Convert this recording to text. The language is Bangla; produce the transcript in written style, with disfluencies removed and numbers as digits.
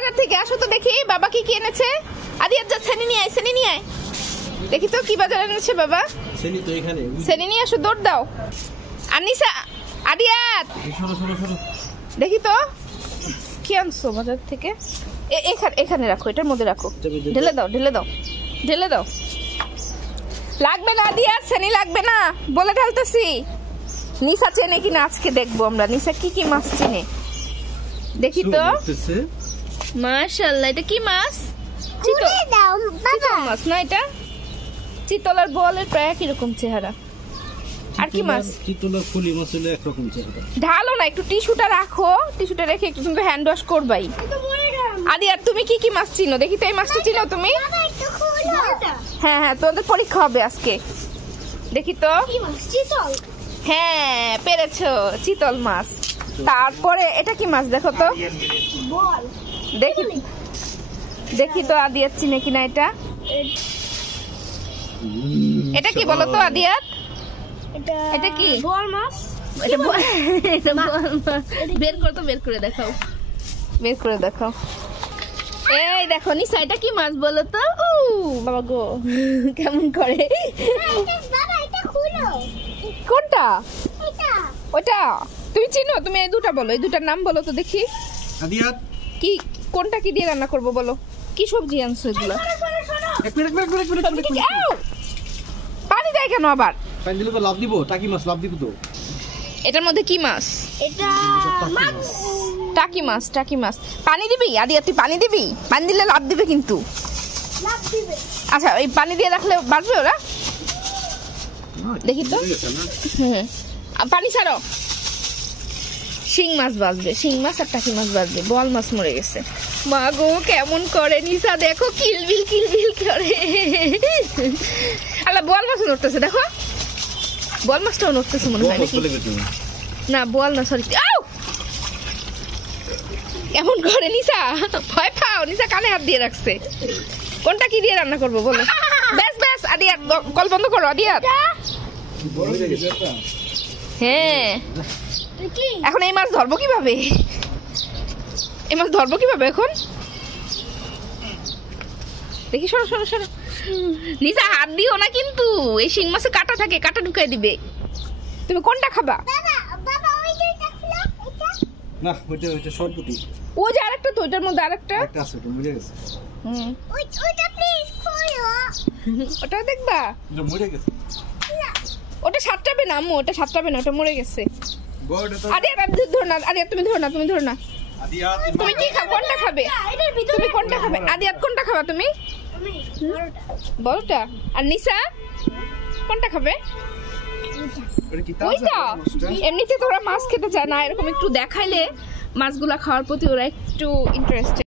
বাজার থেকে আসো তো দেখি বাবা কি কি এনেছে। আদিয়াত যা ছেনি নিয়ে আয়, ছেনি নিয়ে আয়, দেখি তো কি বাজার এনেছে বাবা। ছেনি তো এখানে, ছেনি নিয়ে আসো, দৌড় দাও। আর নিসা, আদিয়াত দেখি তো কি আনছো বাজার থেকে। এখানে রাখো, এটার মধ্যে রাখো, ঢেলে দাও ঢেলে দাও ঢেলে দাও। লাগবে না আদিয়াত, ছেনি লাগবে না বলে ঢালতেছি। নিসা চেনে কিনা আজকে দেখবো আমরা, নিসা কি কি মাছ চেনে দেখি তো। মাশাআল্লাহ, এটা কি মাছ? চিতল মাছ না? এটা চিতল আর বোয়ালের প্রায় একই রকম চেহারা। আর কি মাছ? চিতল আর ফুলি মাছ হলো একরকম চেহারা। ঢালো না, একটু টিস্যুটা রাখো, টিস্যুটা রেখে একটু তুমি হ্যান্ড ওয়াশ করবাই। আদি আর তুমি কি কি মাছ চিনো দেখি তো। এই মাছটা চিনো তুমি? হ্যাঁ হ্যাঁ, তোমাদের পরীক্ষা হবে আজকে, দেখি তো। হ্যাঁ পেরেছো, চিতল মাছ। তারপরে এটা কি মাছ দেখো তো, দেখি দেখি তো আদিয়াত চিনে কিনা এটা। এটা কি বলো তো আদিয়াত? এটা কি বোয়াল মাছ? এটা বোয়াল মাছ। বের করো তো, বের করে দেখাও, বের করে দেখাও। এই দেখো নিসা, এটা কি মাছ বলো তো? বাবা গো কেমন করে। কোনটা? ওটা তুমি চিনো? তুমি এই দুটা বলো, এই দুটার নাম বলো তো দেখি। কি কোনটা কি দিয়ে রান্না করবো বলো? কি সবজি আনছো এগুলো? পানি দেয় কেন আবার? পানি দিলে তো লাভ দিব, টাকি মাছ লাভ দিব তো। এটার মধ্যে কি মাছ? এটা মাছ, টাকি মাছ। টাকি মাছ পানি দিবি? আদিয়া তুই পানি দিবি? পানি দিলে লাভ দিবে কিন্তু। লাভ দিবে। আচ্ছা এই পানি দিয়ে রাখলে বাঁচবে ওরা? দেখি তো। পানি ছাড়ো। শিং মাছ বাঁচবে, শিং মাছ আর টাকি মাছ বাঁচবে। বোয়াল মাছ মরে গেছে। মা গো কেমন করে নিসা, দেখো কিলবিল কিলবিল করে। আল্লাহ, বোয়াল মাছ নড়তেছে দেখো, বোয়াল মাছটাও নড়তেছে মনে হয় নাকি? না বোয়াল না, সরি। কেমন করে নিসা, ভয় পাও? নিসা কানে হাত দিয়ে রাখছে। কোনটা কি দিয়ে রান্না করবো বলো? ব্যাস ব্যাস আদিয়াত, কল বন্ধ করো আদিয়াত। হ্যাঁ এখন এই মাছ ধরবো কিভাবে? এই মাছ ধরবো কিভাবে এখন দেখি? সরো সরো সরো নিসা, হাত দিও না কিন্তু, এই শিং মাছে কাঁটা থাকে, কাঁটা ঢুকাই দিবে। তুমি কোনটা খাবা? না ওইটা ওইটা শর্টপুটি। ও যে আরেকটা তো, ওইটার মধ্যে আরেকটা আছে, ওটা মরে গেছে। ওইটা প্লিজ খোলো। ওটা দেখবা? এটা মরে গেছে। না ওটা সাতটাবে না আম্মু, ওটা সাতটাবে না, ওটা মরে গেছে। আদিয়া ধর না, আদিয়া তুমি ধর না, তুমি ধর না। আদিয়া তুমি কি খাবে? কোনটা খাবে তুমি? কোনটা খাবে আদিয়া? কোনটা খাবা তুমি? আমি বড়টা। আর নিসা কোনটা খাবে? ওইটা। এমনিতে তোরা মাছ খেতে চায় না, এরকম একটু দেখাইলে মাছগুলা খাওয়ার প্রতি ওরা একটু ইন্টারেস্টেড।